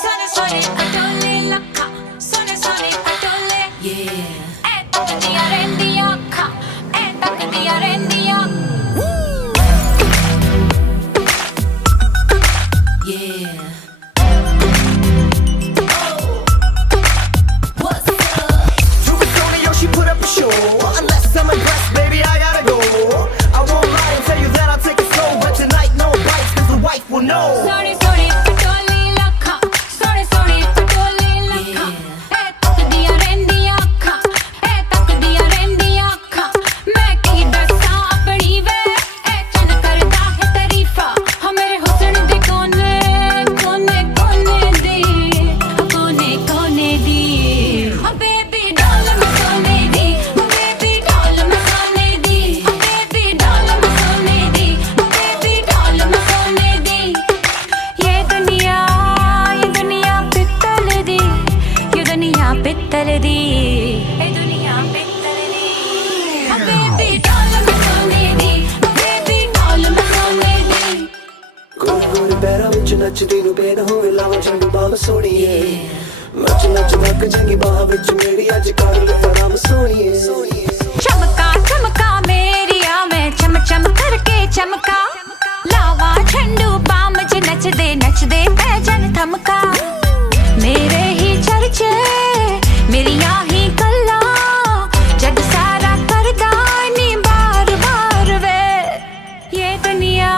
Sone sone adole lakha, sone sone adole. Yeah. E takdiya rendiya akha, e takdiya rendiya. Yeah. What's up? Yo, she put up a show. Unless I'm impressed, baby, I gotta go. I won't lie and tell you that I'll take it slow, but tonight no bites, cause the wife will know. Sone sone adole lakha, sone sone adole lakha. E takdiya rendiya akha, e takdiya rendiya akha. मैं की दसा अपनी वे, ए चन करदा है तारीफा. हाँ मेरे हुस्न दे कोने कोने कोने दी, कोने कोने दी. हाँ बेबी डाल मैं सोने दी, बेबी डाल मैं सोने दी, बेबी डाल मैं सोने दी, बेबी डाल मैं सोने दी. ये दुनिया पित्तल दी, ये दुनिया पित्तल दी, ये दुनिया पित्तल दी. हाँ बेबी डाल मैं सोने दी, बेबी डाल मैं सोने दी. ਗੋਰੇ ਗੋਰੇ ਪੈਰਾਂ ਵਿੱਚ ਨੱਚਦੀ ਨੂੰ ਬੇਨ ਹੋਵੇ ਲਾਵਾਂ ਝੰਡੂ ਬਾਮ ਸੋਣੀਏ. ਨੱਚ ਨੱਚ ਲੱਗ ਜਾਂਗੀ ਬਾਹਾਂ ਵਿੱਚ ਮੇਰੀ ਅੱਜ ਕਰ ਲੈ ਆਰਾਮ ਸੋਣੀਏ. चमका चमका मेरिया मैं चम चम करके चमका. लावा झंडू बाम च नचदे पैजन थमका. मेरे ही चर्चे मेरिया ही गल्ला, जग सारा करदा नी बार बार वे. ये दुनिया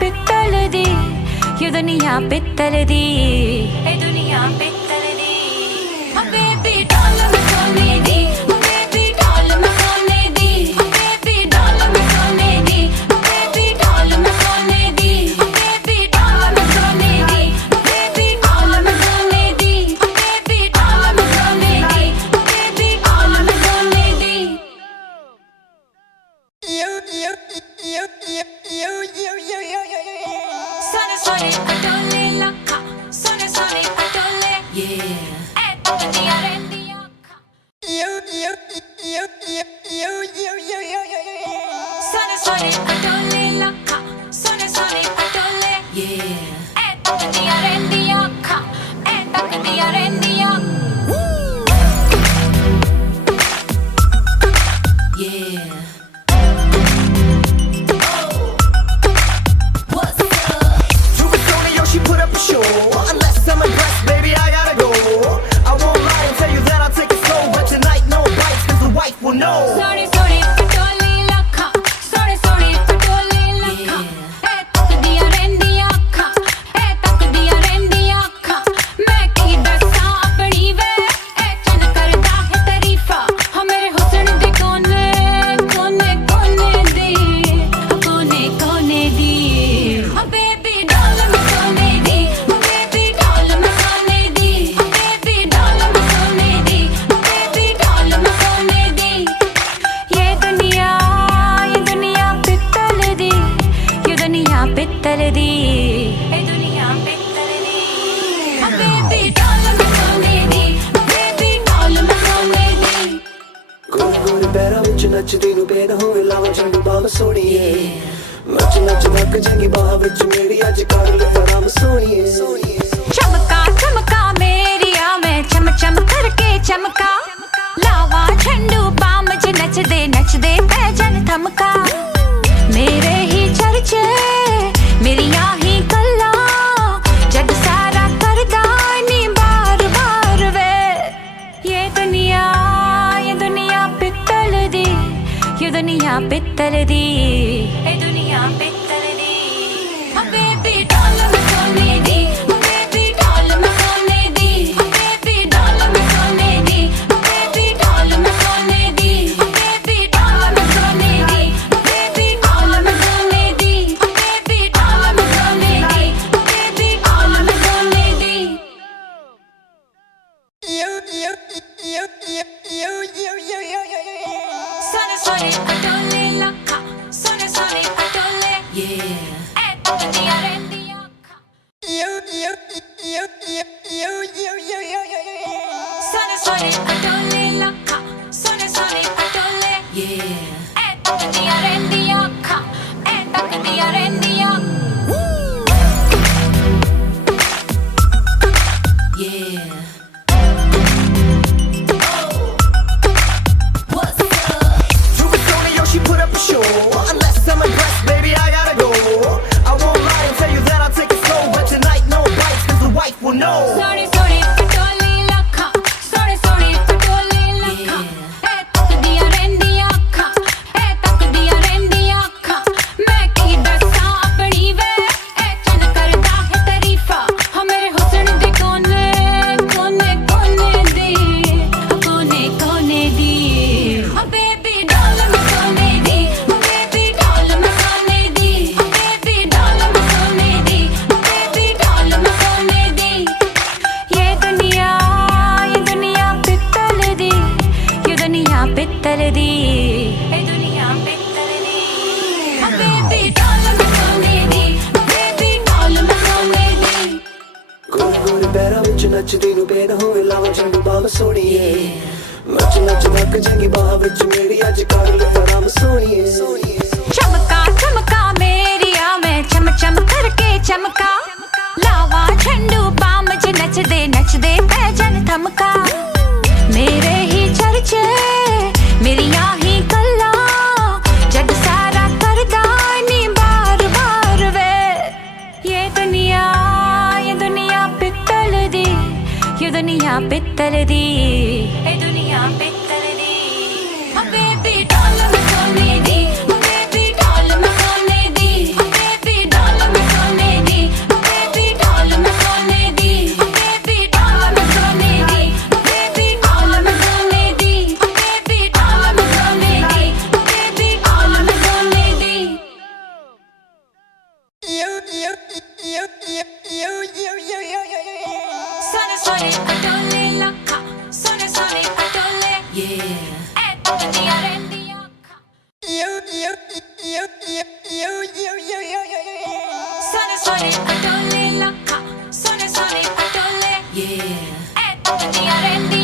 पित्तल दी, ये दुनिया पित्तल दी, ये दुनिया पित्तल दी. हाँ बेबी डाल मैं सोने दी, बेबी डाल मैं सोने दी, बेबी डाल मैं सोने दी, बेबी डाल मैं सोने दी, बेबी डाल मैं सोने दी, बेबी डाल मैं सोने दी, बेबी डाल मैं सोने दी, बेबी डाल मैं सोने दी. Sone sone adole lakha, sone sone adole. Yeah. E takdiya rendiya akha. Sone sone adole lakha, sone sone adole. Yeah. E takdiya rendiya akha, e takdiya rendiya. Yeah. What's up? Yo, she put up a show. Unless I'm impressed, baby, I gotta go. I won't lie and tell you that I'll take it slow, but tonight no bites, cause the wife will know. Sone sone adole lakha, sone sone adole lakha. E takdiya rendiya akha, e takdiya rendiya akha. मैं की दसा अपनी वे, ए चन करदा है तारीफा. हाँ मेरे हुस्न दे कोने कोने कोने दी, कोने कोने दी. हाँ बेबी डाल मैं सोने दी, बेबी डाल मैं सोने दी, बेबी डाल मैं सोने दी, बेबी डाल मैं सोने दी. ये दुनिया पित्तल दी, ये दुनिया पित्तल दी, ये दुनिया पित्तल दी. हाँ बेबी डाल मैं सोने दी, बेबी डाल मैं सोने दी. ਗੋਰੇ ਗੋਰੇ ਪੈਰਾਂ ਵਿੱਚ ਨੱਚਦੀ ਨੂੰ ਬੇਨ ਹੋਵੇ ਲਾਵਾਂ ਝੰਡੂ ਬਾਮ ਸੋਣੀਏ. ਨੱਚ ਨੱਚ ਲੱਗ ਜਾਂਗੀ ਬਾਹਾਂ ਵਿੱਚ ਮੇਰੀ ਅੱਜ ਕਰ ਲੈ ਆਰਾਮ ਸੋਣੀਏ. चमका चमका मेरिया मैं चम चम करके चमका. लावा झंडू बाम च नचदे पैजन थमका. मेरे ही चर्चे मेरिया ही गल्ला, जग सारा करदा नी बार बार वे. ये दुनिया पित्तल दी, ये दुनिया पित्तल दी, ये दुनिया पित्तल दी. हाँ बेबी डाल मैं सोने दी, बेबी डाल मैं सोने दी, बेबी डाल मैं सोने दी, बेबी डाल मैं सोने दी, बेबी डाल मैं सोने दी, बेबी डाल मैं सोने दी, बेबी डाल मैं सोने दी, बेबी डाल मैं सोने दी. Sone sone adole lakha, sone sone adole. Yeah. E takdiya rendiya akha. Sone sone adole lakha, sone sone adole. Yeah. E takdiya rendiya akha, e takdiya rendiya. ਨੱਚਦੀ ਨੂੰ ਬੇਨ ਹੋਵੇ ਲਾਵਾਂ ਝੰਡੂ ਬਾਮ ਸੋਹਣੀਏ ਨੱਚ ਨੱਚ ਤੱਕ ਜਾਂਗੀ ਬਾਹਾਂ ਵਿੱਚ ਮੇਰੀ ਅੱਜ ਕਰ ਲੈ ਆਰਾਮ ਸੋਹਣੀਏ चमका चमका मेरिया मैं चम चम करके चमका लावा झंडू बाम च नचदे पैजन थमका मेरे ही चर्चे मेरिया ही गल्ला जग सारा करदा नी बार बार वे ये दुनिया पित्तल दी ये दुनिया पित्तल दी ये दुनिया पित्तल दी बेबी डॉल में सोने दी Sono padole lacca, sono padole, yeah. Dia rendi acca. Sono padole lacca, sono padole, yeah. Dia rendi